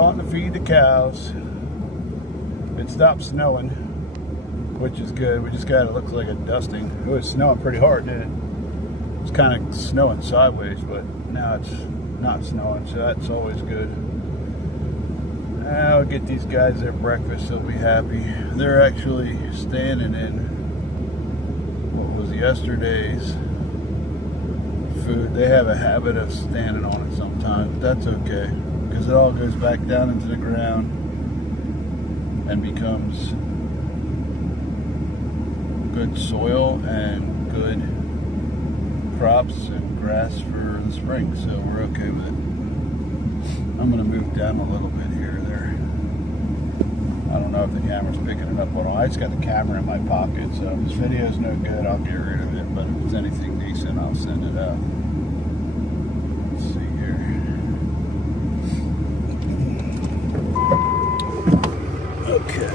Starting to feed the cows. It stopped snowing, which is good. We just got it looks like a dusting. It was snowing pretty hard, didn't it? It was kind of snowing sideways, but now it's not snowing, so that's always good. I'll get these guys their breakfast, they'll be happy. They're actually standing in what was yesterday's food. They have a habit of standing on it sometimes. That's okay, because it all goes back down into the ground and becomes good soil and good crops and grass for the spring, so we're okay with it. I'm going to move down a little bit here or there. I don't know if the camera's picking it up or not. I just got the camera in my pocket, so if this video's no good, I'll get rid of it, but if it's anything decent, I'll send it out. Let's see here. Okay.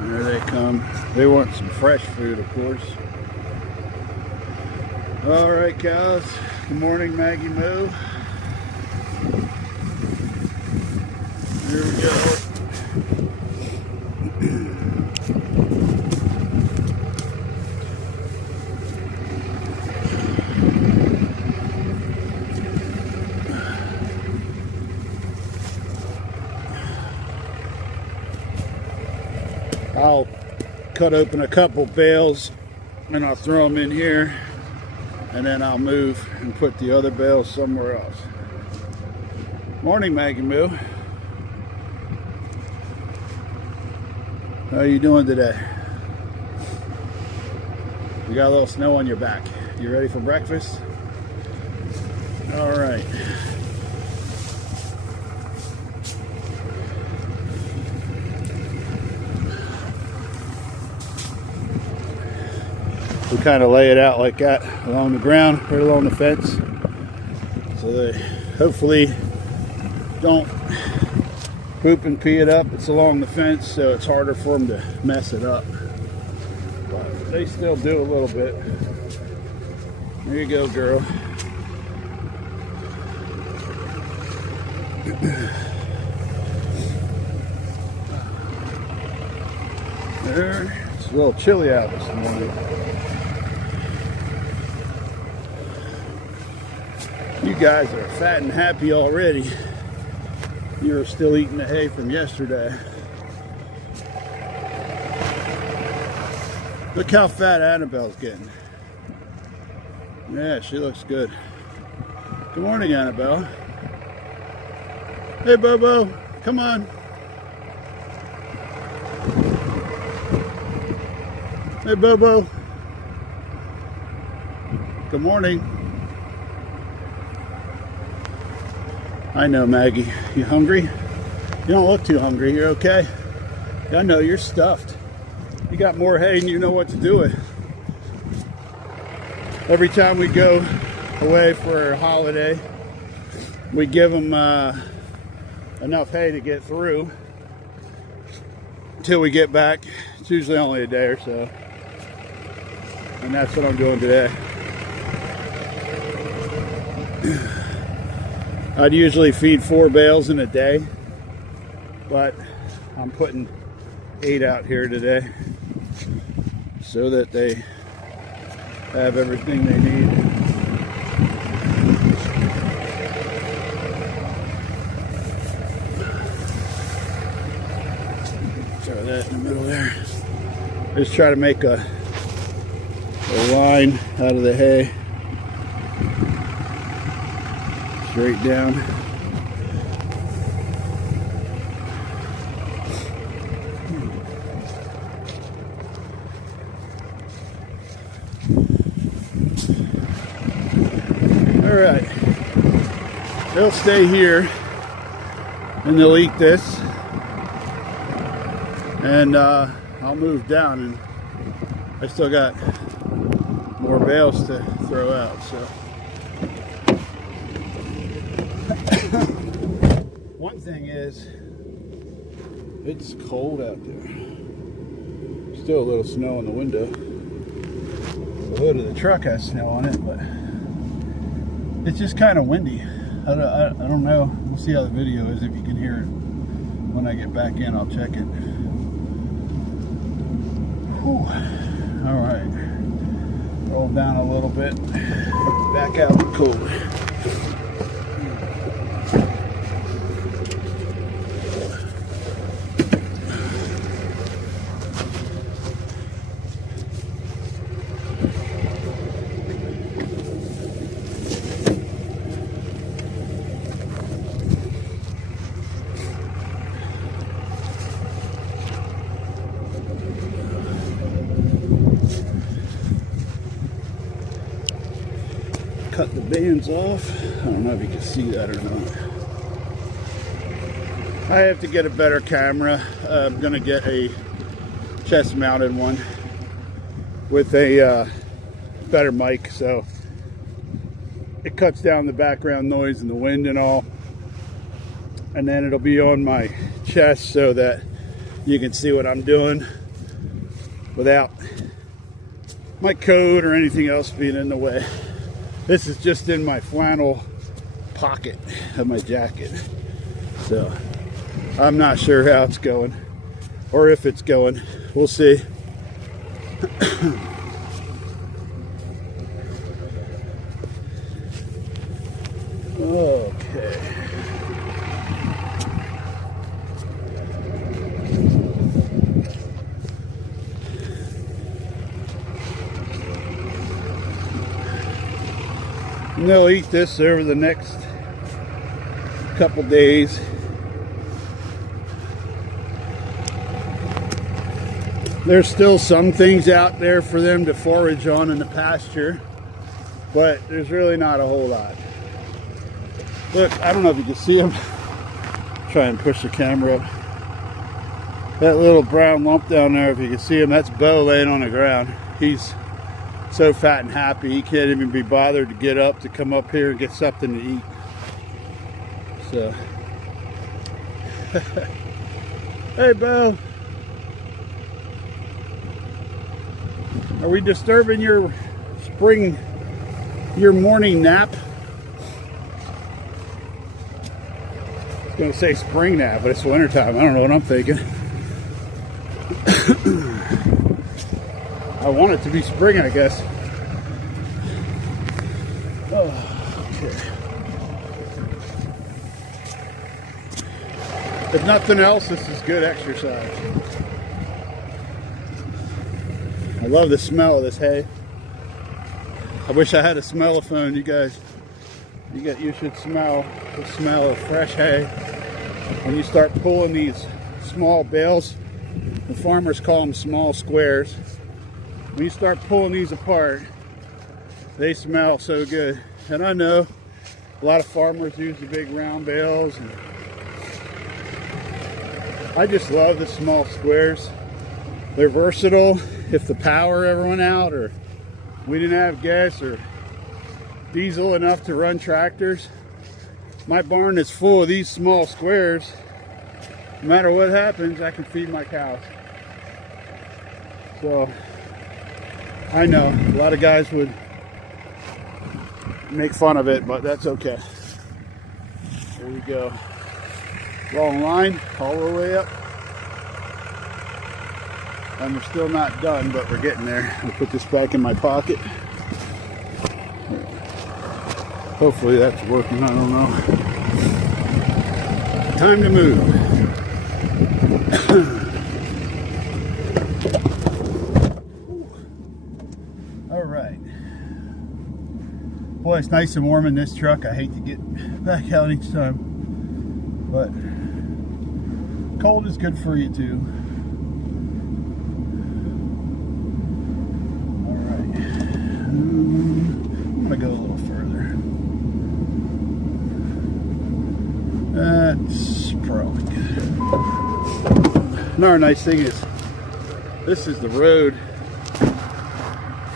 There they come. They want some fresh food, of course. All right, cows. Good morning, Maggie Moo. Here we go. I'll cut open a couple bales and I'll throw them in here, and then I'll move and put the other bales somewhere else. Morning, Maggie Moo. How are you doing today? You got a little snow on your back. You ready for breakfast? All right. We kind of lay it out like that along the ground, right along the fence, so they hopefully don't poop and pee it up. It's along the fence, so it's harder for them to mess it up, but they still do a little bit. There you go, girl. There. It's a little chilly out this morning. You guys are fat and happy already. You're still eating the hay from yesterday. Look how fat Annabelle's getting. Yeah, she looks good. Good morning, Annabelle. Hey, Bobo, come on. Hey, Bobo. Good morning. I know, Maggie. You hungry? You don't look too hungry. You're okay? I know, you're stuffed. You got more hay than you know what to do with. Every time we go away for a holiday, we give them enough hay to get through until we get back. It's usually only a day or so. And that's what I'm doing today. I'd usually feed 4 bales in a day, but I'm putting 8 out here today so that they have everything they need. Throw that in the middle there. Just try to make a line out of the hay. Straight down. All right. They'll stay here and they'll eat this. And I'll move down, and I still got more bales to throw out, so. One thing is, it's cold out there. Still a little snow in the window. hood of the truck has snow on it, but it's just kind of windy. I don't know. We'll see how the video is, if you can hear it. When I get back in, I'll check it. Whew. All right. Roll down a little bit. Back out the cold. Cut the bands off. I don't know if you can see that or not. I have to get a better camera. I'm going to get a chest mounted one with a better mic, so it cuts down the background noise and the wind and all. And then it'll be on my chest so that you can see what I'm doing without my coat or anything else being in the way. This is just in my flannel pocket of my jacket. So I'm not sure how it's going or if it's going. We'll see. Okay. And they'll eat this over the next couple days. There's still some things out there for them to forage on in the pasture, but there's really not a whole lot. Look, I don't know if you can see them. Try and push the camera up. That little brown lump down there, if you can see him, that's Bo laying on the ground. He's so fat and happy he can't even be bothered to get up to come up here and get something to eat. So hey Bo, are we disturbing your morning nap? I was gonna say spring nap, but it's wintertime. I don't know what I'm thinking. I want it to be spring, I guess. Oh, okay. If nothing else, this is good exercise. I love the smell of this hay. I wish I had a smell-o-phone, you guys. You should smell the smell of fresh hay. When you start pulling these small bales, the farmers call them small squares. When you start pulling these apart, they smell so good. And I know a lot of farmers use the big round bales, and I just love the small squares. They're versatile. If the power ever went out, or we didn't have gas or diesel enough to run tractors, my barn is full of these small squares. No matter what happens, I can feed my cows. So I know a lot of guys would make fun of it, but that's okay. There we go. Long line all the way up. And we're still not done, but we're getting there. I'll put this back in my pocket. Hopefully that's working, I don't know. Time to move. All right. Boy, it's nice and warm in this truck. I hate to get back out each time, but cold is good for you too. All right. I'm gonna go a little further. That's probably good. Another nice thing is, this is the road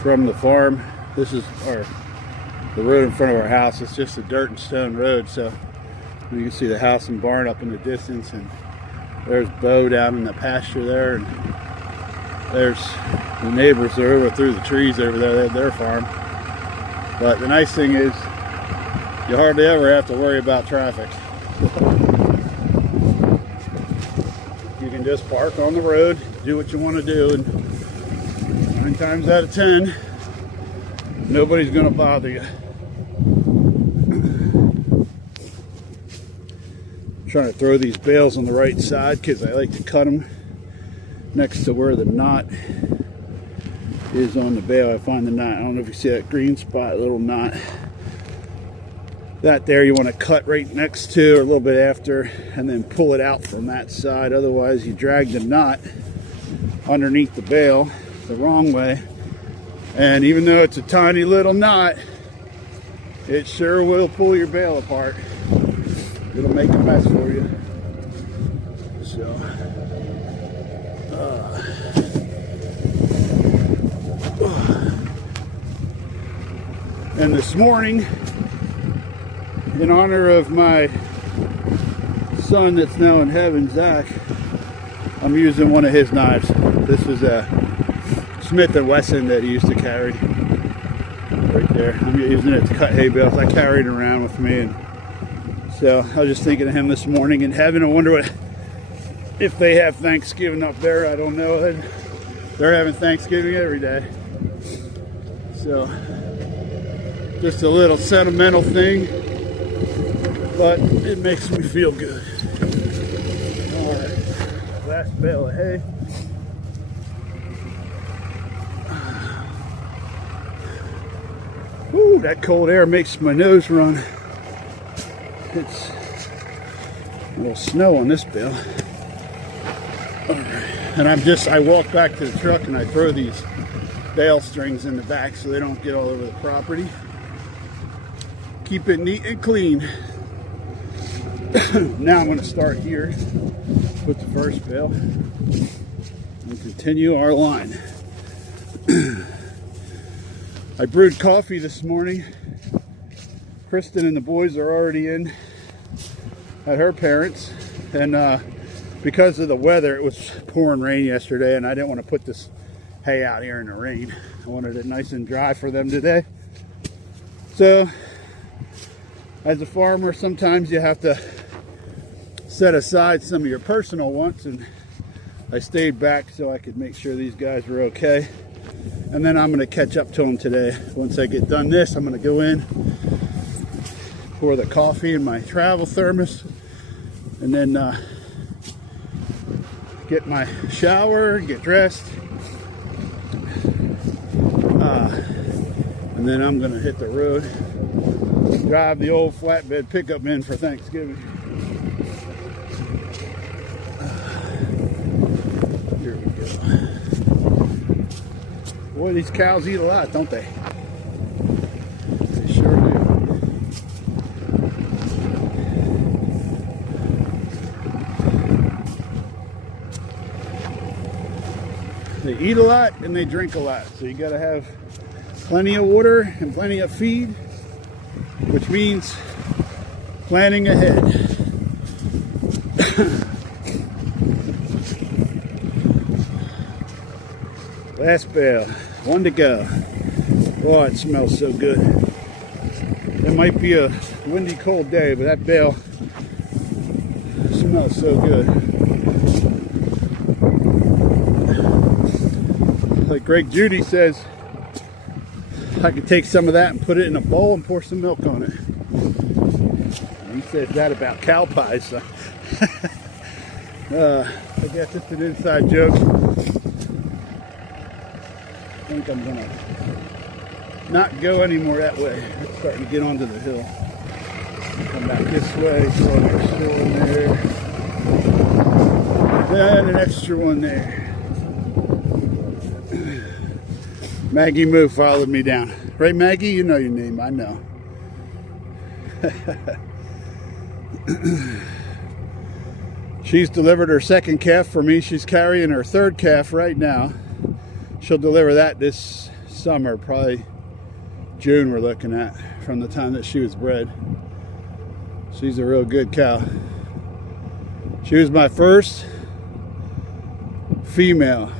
from the farm. This is the road in front of our house. It's just a dirt and stone road, so you can see the house and barn up in the distance, and there's Bo down in the pasture there, and There's the neighbors, they're over through the trees over there, they have their farm. But the nice thing is, you hardly ever have to worry about traffic. You can just park on the road, do what you want to do, and 9 times out of 10, nobody's going to bother you. I'm trying to throw these bales on the right side because I like to cut them next to where the knot is on the bale. I find the knot. I don't know if you see that green spot, little knot. That there you want to cut right next to or a little bit after, and then pull it out from that side. Otherwise you drag the knot underneath the bale the wrong way, and even though it's a tiny little knot, it sure will pull your bale apart. It'll make a mess for you. So and this morning, in honor of my son that's now in heaven, Zach, I'm using one of his knives. This is a Smith & Wesson that he used to carry right there. I'm using it to cut hay bales. I carry it around with me, and so I was just thinking of him this morning in heaven. I wonder if they have Thanksgiving up there. I don't know. They're having Thanksgiving every day. So just a little sentimental thing, but it makes me feel good. All right, last bale of hay. Ooh, that cold air makes my nose run. It's a little snow on this bale. All right. And I walk back to the truck and I throw these bale strings in the back so they don't get all over the property. Keep it neat and clean. Now I'm going to start here with the first bale and continue our line. I brewed coffee this morning. Kristen and the boys are already in at her parents', and because of the weather, it was pouring rain yesterday, and I didn't want to put this hay out here in the rain. I wanted it nice and dry for them today. So as a farmer, sometimes you have to set aside some of your personal wants, and I stayed back so I could make sure these guys were okay. And then I'm going to catch up to them today. Once I get done this, I'm going to go in, pour the coffee in my travel thermos, and then get my shower, get dressed, and then I'm going to hit the road, drive the old flatbed pickup in for Thanksgiving. Here we go. Boy, these cows eat a lot, don't they? They sure do. They eat a lot and they drink a lot, so you got to have plenty of water and plenty of feed, which means planning ahead. Last bale, one to go. Oh, it smells so good. It might be a windy, cold day, but that bale smells so good. Like Greg Judy says, I could take some of that and put it in a bowl and pour some milk on it. He says that about cow pies. So. I guess it's an inside joke. I think I'm gonna not go anymore that way. It's starting to get onto the hill. Come back this way, throw an extra one there. Then an extra one there. Maggie Moo followed me down. Right, Maggie? You know your name, I know. She's delivered her second calf for me. She's carrying her third calf right now. She'll deliver that this summer, probably June we're looking at, from the time that she was bred. She's a real good cow. She was my first female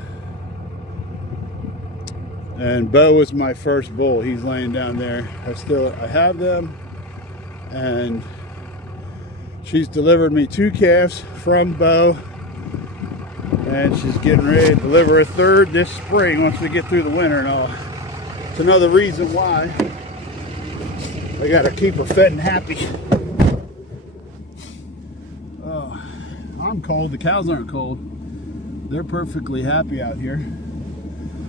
And Bo was my first bull. He's laying down there. I have them, and she's delivered me 2 calves from Bo, and she's getting ready to deliver a 3rd this spring once we get through the winter and all. It's another reason why I gotta keep her fed and happy. Oh, I'm cold. The cows aren't cold. They're perfectly happy out here.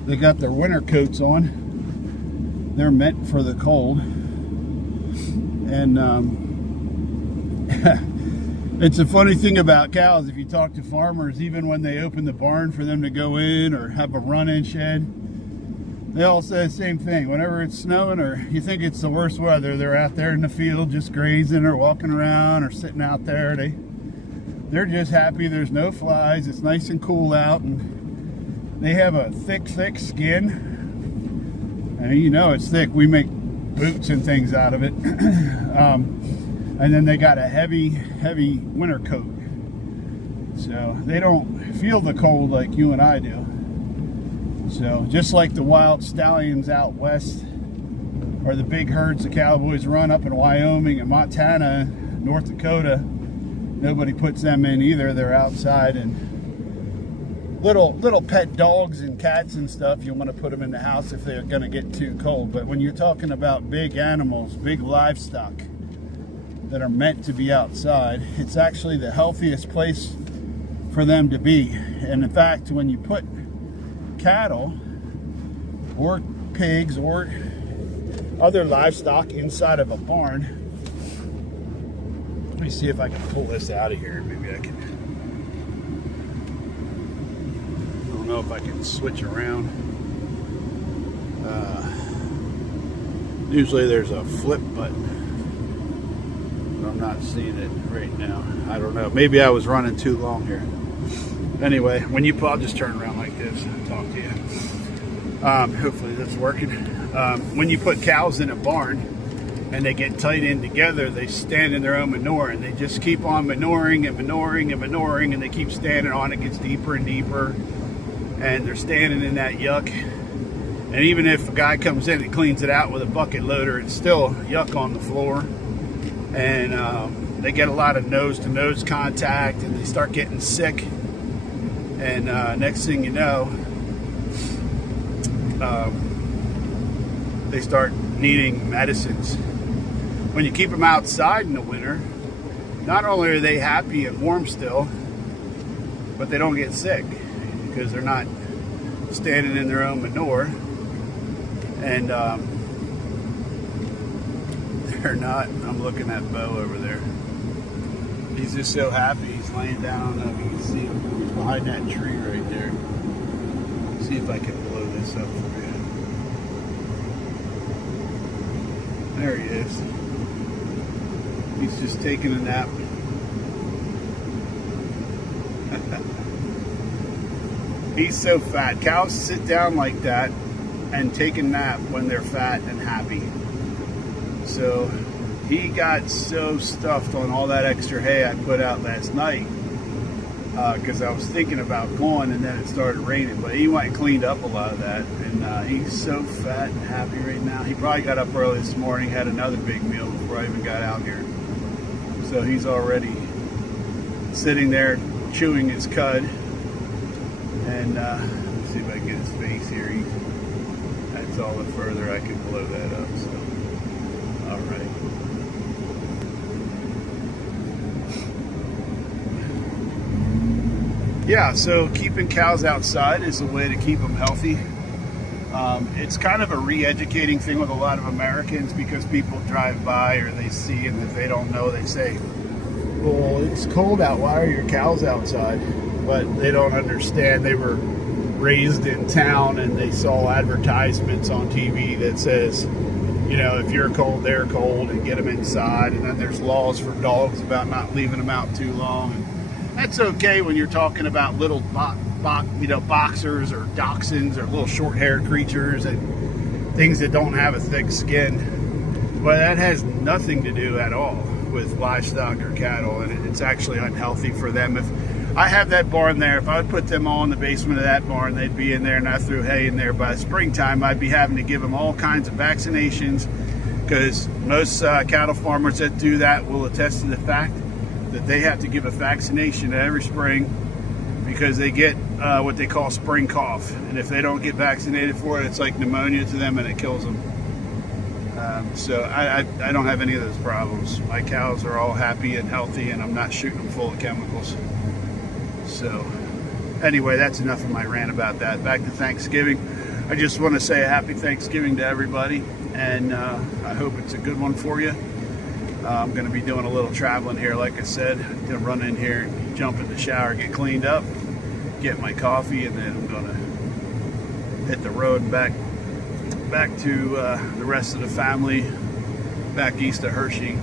They got their winter coats on. They're meant for the cold. And it's a funny thing about cows. If you talk to farmers, even when they open the barn for them to go in or have a run-in shed, they all say the same thing. Whenever it's snowing or you think it's the worst weather, they're out there in the field just grazing or walking around or sitting out there. They're just happy there's no flies. It's nice and cool out, and they have a thick skin. And you know it's thick. We make boots and things out of it. And then they got a heavy winter coat. So they don't feel the cold like you and I do. So just like the wild stallions out west, or the big herds the cowboys run up in Wyoming and Montana, North Dakota, nobody puts them in either. They're outside. And little pet dogs and cats and stuff, you want to put them in the house if they're going to get too cold. But when you're talking about big animals, big livestock that are meant to be outside, it's actually the healthiest place for them to be. And in fact, when you put cattle or pigs or other livestock inside of a barn, let me see if I can pull this out of here. Maybe I can. I don't know if I can switch around. Usually there's a flip button, but I'm not seeing it right now. I don't know. Maybe I was running too long here. Anyway, I'll just turn around like this and talk to you. Hopefully that's working. When you put cows in a barn and they get tight in together, they stand in their own manure, and they just keep on manuring and they keep standing on it. Gets deeper and deeper, and they're standing in that yuck. And even if a guy comes in and cleans it out with a bucket loader, it's still yuck on the floor. And they get a lot of nose-to-nose contact, and they start getting sick. And next thing you know, they start needing medicines. When you keep them outside in the winter, not only are they happy and warm still, but they don't get sick because they're not standing in their own manure. And they're not. I'm looking at Bo over there. He's just so happy. He's laying down. You can see him behind that tree right there. See if I can blow this up for you. There he is. He's just taking a nap. He's so fat. Cows sit down like that and take a nap when they're fat and happy. So he got so stuffed on all that extra hay I put out last night because I was thinking about going, and then it started raining. But he went and cleaned up a lot of that, and he's so fat and happy right now. He probably got up early this morning, had another big meal before I even got out here. So he's already sitting there chewing his cud. And let's see if I can get his face here. That's all the further I can blow that up. So, all right. Yeah, so keeping cows outside is a way to keep them healthy. It's kind of a re-educating thing with a lot of Americans, because people drive by or they see, and if they don't know, they say, well, it's cold out, why are your cows outside? But they don't understand. They were raised in town and they saw advertisements on TV that says, you know, if you're cold, they're cold, and get them inside. And then there's laws for dogs about not leaving them out too long. And that's okay when you're talking about little boxers or dachshunds or little short-haired creatures and things that don't have a thick skin. But that has nothing to do at all with livestock or cattle, and it's actually unhealthy for them. If I have that barn there. If I would put them all in the basement of that barn, they'd be in there, and I threw hay in there. By springtime, I'd be having to give them all kinds of vaccinations, because most cattle farmers that do that will attest to the fact that they have to give a vaccination every spring, because they get what they call spring cough, and if they don't get vaccinated for it, it's like pneumonia to them and it kills them. So I don't have any of those problems. My cows are all happy and healthy, and I'm not shooting them full of chemicals. So anyway, that's enough of my rant about that. Back to Thanksgiving. I just want to say a happy Thanksgiving to everybody, and I hope it's a good one for you. I'm going to be doing a little traveling here, like I said. I'm going to run in here and jump in the shower, get cleaned up, get my coffee, and then I'm going to hit the road and back to the rest of the family back east of Hershey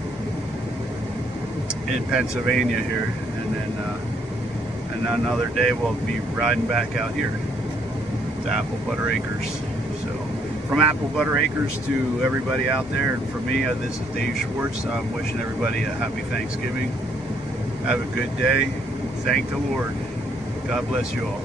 in Pennsylvania here, and then another day we'll be riding back out here to Apple Butter Acres. So from Apple Butter Acres to everybody out there, and for me, this is Dave Schwartz. I'm wishing everybody a happy Thanksgiving. Have a good day. Thank the Lord. God bless you all.